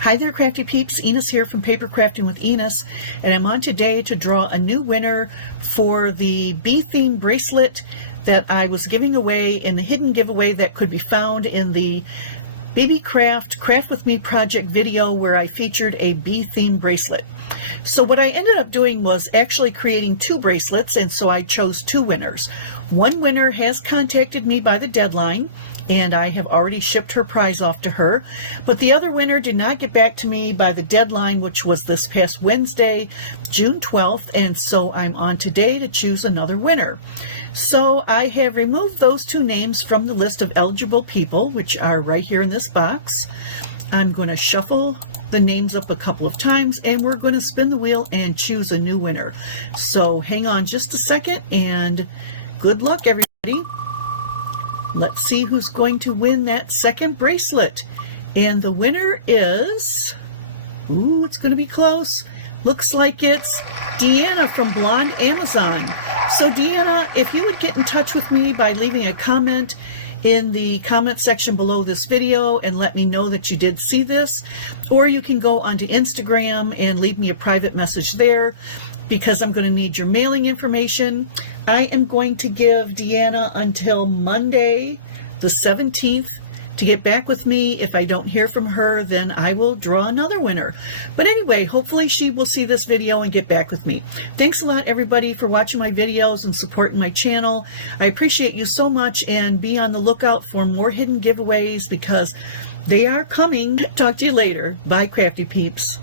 Hi there, Crafty Peeps. Enis here from Papercrafting with Enis, and I'm on today to draw a new winner for the bee theme bracelet that I was giving away in the hidden giveaway that could be found in the BEEBEECRAFT Craft With Me project video where I featured a bee theme bracelet. So what I ended up doing was actually creating two bracelets, and so I chose two winners. One winner has contacted me by the deadline, and I have already shipped her prize off to her, but the other winner did not get back to me by the deadline, which was this past Wednesday, June 12th, and so I'm on today to choose another winner. So I have removed those two names from the list of eligible people, which are right here in this box. I'm going to shuffle the names up a couple of times, and we're going to spin the wheel and choose a new winner. So hang on just a second, and good luck, everybody. Let's see who's going to win that second bracelet. And the winner is, ooh, it's going to be close. Looks like it's Deanna from Blonde Amazon. So Deanna, if you would get in touch with me by leaving a comment in the comment section below this video and let me know that you did see this, or you can go onto Instagram and leave me a private message there, because I'm going to need your mailing information. I am going to give Deanna until Monday the 17th to get back with me. If I don't hear from her, then I will draw another winner. But anyway, hopefully she will see this video and get back with me. Thanks a lot, everybody, for watching my videos and supporting my channel. I appreciate you so much, and be on the lookout for more hidden giveaways because they are coming. Talk to you later. Bye, Crafty Peeps.